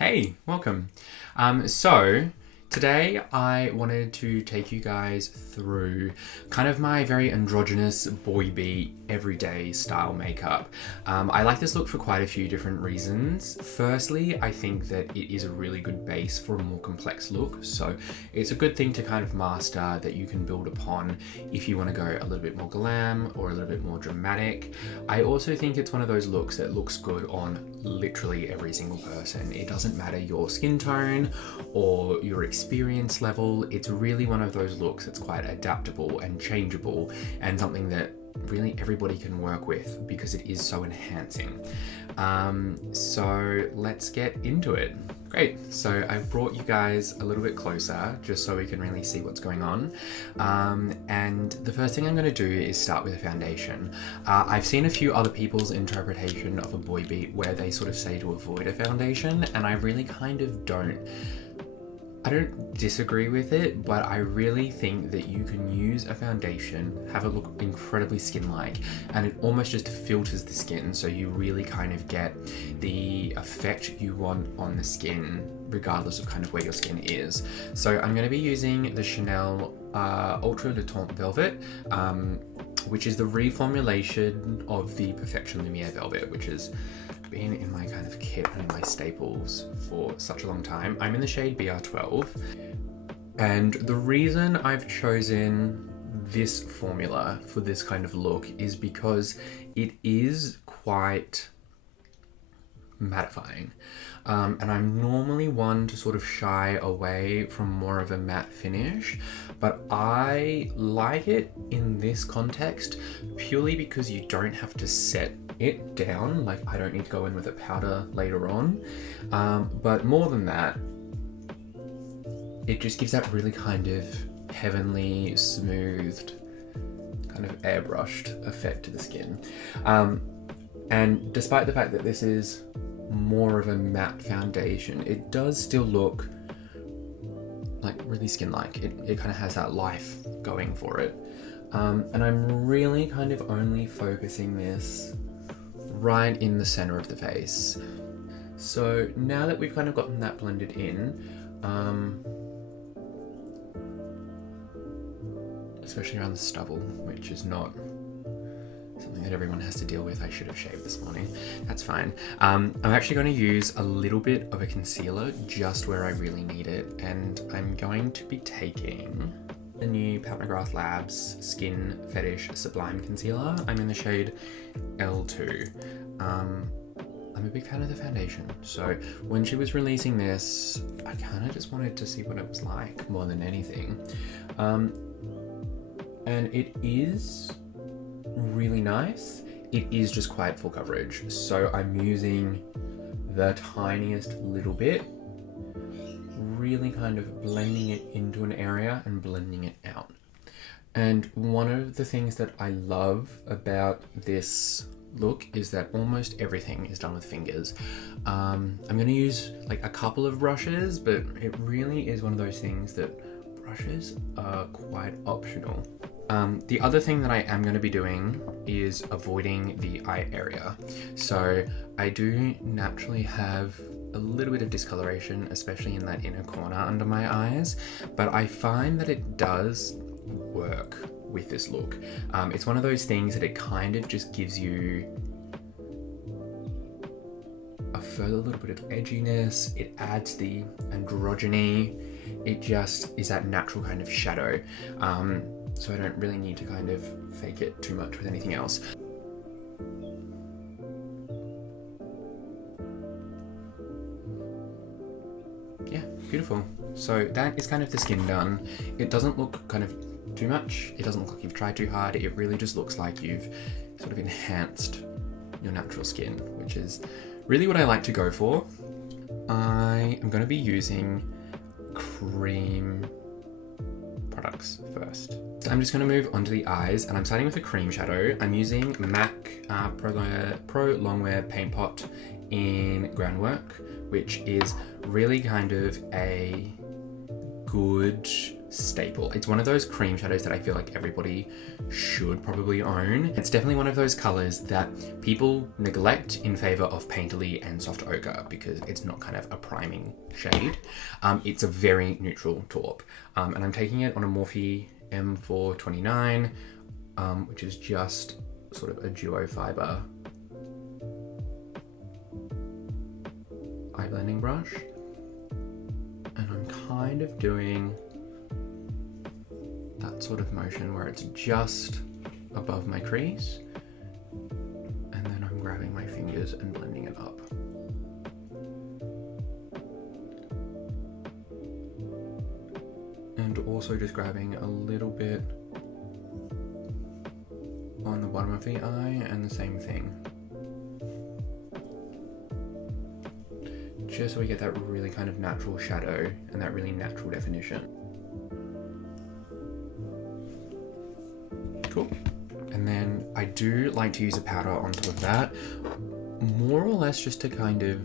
Hey, welcome. So today I wanted to take you guys through kind of my very androgynous boy beat everyday style makeup. I like this look for quite a few different reasons. Firstly, I think that it is a really good base for a more complex look. So it's a good thing to kind of master that you can build upon if you want to go a little bit more glam or a little bit more dramatic. I also think it's one of those looks that looks good on literally every single person. It doesn't matter your skin tone or your experience level. It's really one of those looks that's quite adaptable and changeable and something that really everybody can work with because it is so enhancing. So let's get into it. Great, so I've brought you guys a little bit closer just so we can really see what's going on. And the first thing I'm going to do is start with a foundation. I've seen a few other people's interpretation of a boy beat where they sort of say to avoid a foundation, and I really kind of don't. I don't disagree with it, but I really think that you can use a foundation, have it look incredibly skin-like, and it almost just filters the skin, so you really kind of get the effect you want on the skin, regardless of kind of where your skin is. So I'm going to be using the Chanel Ultra Le Teint Velvet, which is the reformulation of the Perfection Lumiere Velvet, which has been in my kind of kit and in my staples for such a long time. I'm in the shade BR12, and the reason I've chosen this formula for this kind of look is because it is quite mattifying. And I'm normally one to sort of shy away from more of a matte finish, but I like it in this context purely because you don't have to set it down. Like, I don't need to go in with a powder later on, but more than that, it just gives that really kind of heavenly, smoothed, kind of airbrushed effect to the skin. And despite the fact that this is more of a matte foundation, it does still look like really skin-like. It kind of has that life going for it. And I'm really kind of only focusing this right in the center of the face. So now that we've kind of gotten that blended in, especially around the stubble, which is not something that everyone has to deal with. I should have shaved this morning. That's fine. I'm actually going to use a little bit of a concealer just where I really need it, and I'm going to be taking the new McGrath Labs Skin Fetish Sublime Concealer. I'm in the shade L2. I'm a big fan of the foundation, so when she was releasing this, I kind of just wanted to see what it was like more than anything. And it is really nice. It is just quite full coverage, so I'm using the tiniest little bit, really kind of blending it into an area and blending it out. And one of the things that I love about this look is that almost everything is done with fingers. I'm going to use like a couple of brushes, but it really is one of those things that brushes are quite optional. The other thing that I am going to be doing is avoiding the eye area. So I do naturally have a little bit of discoloration, especially in that inner corner under my eyes, but I find that it does work with this look. It's one of those things that it kind of just gives you a further little bit of edginess. It adds the androgyny. It just is that natural kind of shadow. So I don't really need to kind of fake it too much with anything else. Yeah, beautiful. So that is kind of the skin done. It doesn't look kind of too much. It doesn't look like you've tried too hard. It really just looks like you've sort of enhanced your natural skin, which is really what I like to go for. I am going to be using cream products first. So I'm just going to move onto the eyes, and I'm starting with a cream shadow. I'm using MAC Prolongwear Paint Pot in Groundwork, which is really kind of a good staple. It's one of those cream shadows that I feel like everybody should probably own. It's definitely one of those colors that people neglect in favor of painterly and soft ochre because it's not kind of a priming shade. It's a very neutral taupe. And I'm taking it on a Morphe M429, which is just sort of a duo fiber eye blending brush. And I'm kind of doing that sort of motion where it's just above my crease, and then I'm grabbing my fingers and blending it up. And also just grabbing a little bit on the bottom of the eye and the same thing. Just so we get that really kind of natural shadow and that really natural definition. Cool. And then I do like to use a powder on top of that, more or less just to kind of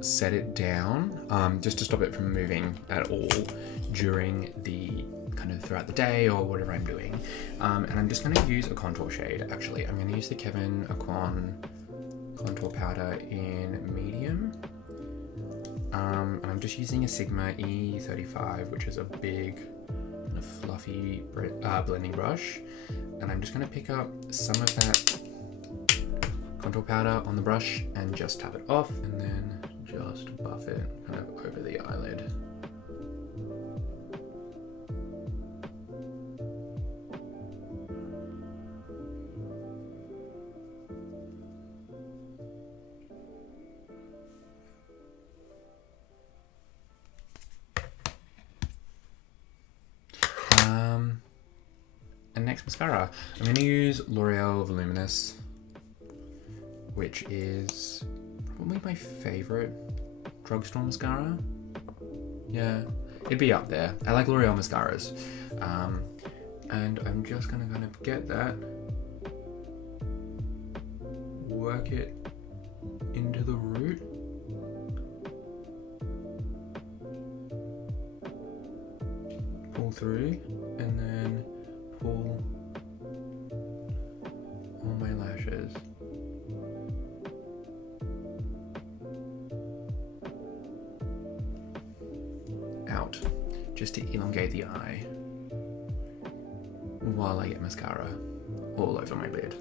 set it down, just to stop it from moving at all during the kind of throughout the day or whatever I'm doing. And I'm just going to use a contour shade. Actually, I'm going to use the Kevyn Aucoin contour powder in medium. And I'm just using a Sigma E35, which is a big kind of fluffy blending brush. And I'm just going to pick up some of that contour powder on the brush and just tap it off, and then just buff it kind of over the eyelid. And next, mascara. I'm going to use L'Oreal Voluminous, which is probably my favorite drugstore mascara. Yeah, it'd be up there. I like L'Oreal mascaras. And I'm just going to kind of get that, work it into the root. Pull through, and then pull all my lashes. Out, just to elongate the eye while I get mascara all over my lid.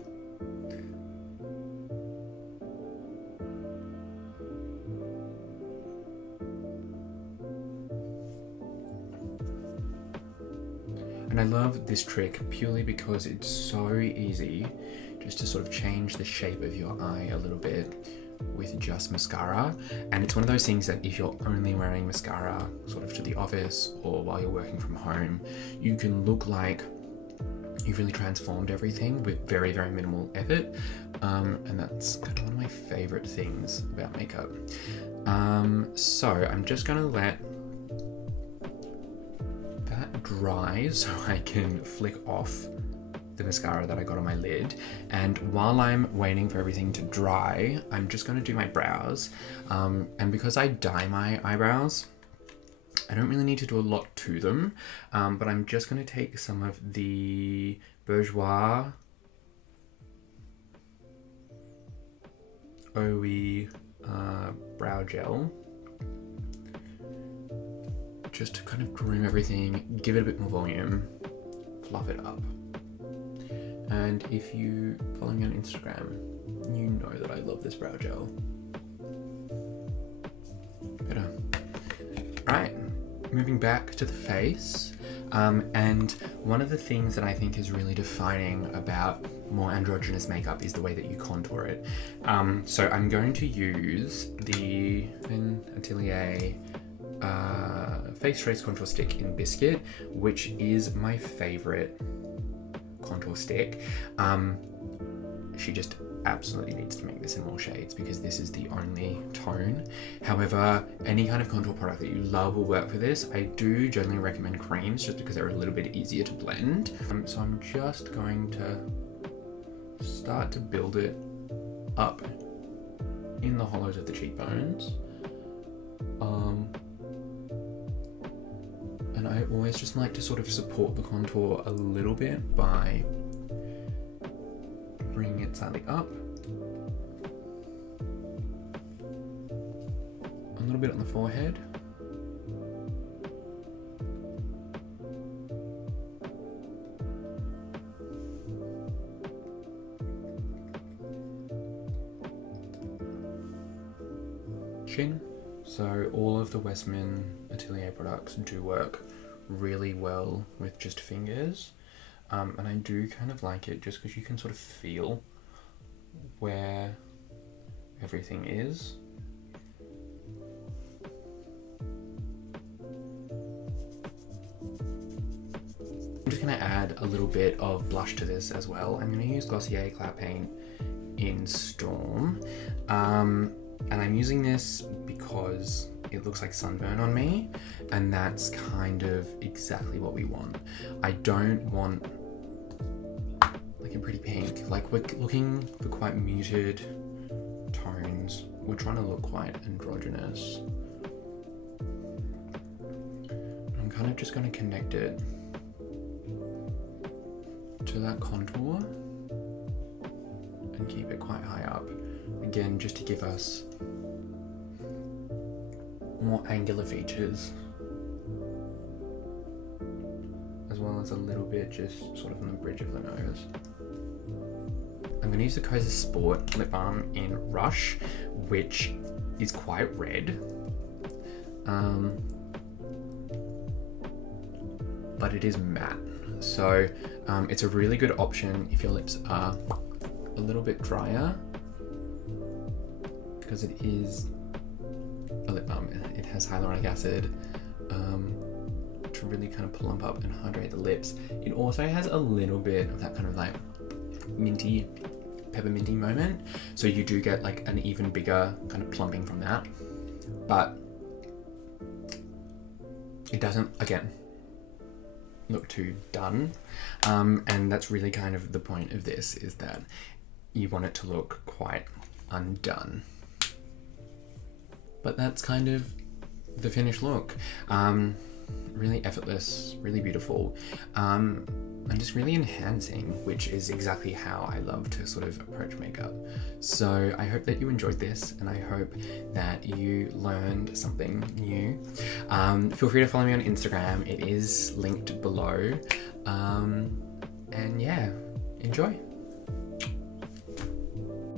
And I love this trick purely because it's so easy just to sort of change the shape of your eye a little bit with just mascara. And it's one of those things that if you're only wearing mascara sort of to the office or while you're working from home, you can look like you've really transformed everything with very, very minimal effort. And that's kind of one of my favorite things about makeup. So I'm just gonna let dry so I can flick off the mascara that I got on my lid. And while I'm waiting for everything to dry, I'm just going to do my brows. And because I dye my eyebrows, I don't really need to do a lot to them, but I'm just going to take some of the Bourjois OE brow gel, just to kind of groom everything, give it a bit more volume, fluff it up. And if you follow me on Instagram, you know that I love this brow gel. Better. Right, moving back to the face. And one of the things that I think is really defining about more androgynous makeup is the way that you contour it. So I'm going to use the Atelier Face Trace Contour Stick in Biscuit, which is my favorite contour stick. She just absolutely needs to make this in more shades because this is the only tone. However, any kind of contour product that you love will work for this. I do generally recommend creams just because they're a little bit easier to blend. So I'm just going to start to build it up in the hollows of the cheekbones. And I always just like to sort of support the contour a little bit by bringing it slightly up. A little bit on the forehead. Chin. So all of the Westman Atelier products do work really well with just fingers, and I do kind of like it just because you can sort of feel where everything is. I'm just going to add a little bit of blush to this as well. I'm going to use Glossier Cloud Paint in Storm. And I'm using this because it looks like sunburn on me, and that's kind of exactly what we want. I don't want like a pretty pink. Like, we're looking for quite muted tones. We're trying to look quite androgynous. I'm kind of just going to connect it to that contour and keep it quite high up. Again, just to give us more angular features, as well as a little bit just sort of on the bridge of the nose. I'm going to use the Kosas Sport lip balm in Rush, which is quite red, but it is matte, so it's a really good option if your lips are a little bit drier, because it is a lip balm. It has hyaluronic acid to really kind of plump up and hydrate the lips. It also has a little bit of that kind of like minty, pepperminty moment, so you do get like an even bigger kind of plumping from that, but it doesn't, again, look too done, and that's really kind of the point of this, is that you want it to look quite undone. But that's kind of the finished look. Really effortless, really beautiful, and just really enhancing, which is exactly how I love to sort of approach makeup. So I hope that you enjoyed this, and I hope that you learned something new. Feel free to follow me on Instagram. It is linked below. And yeah, enjoy.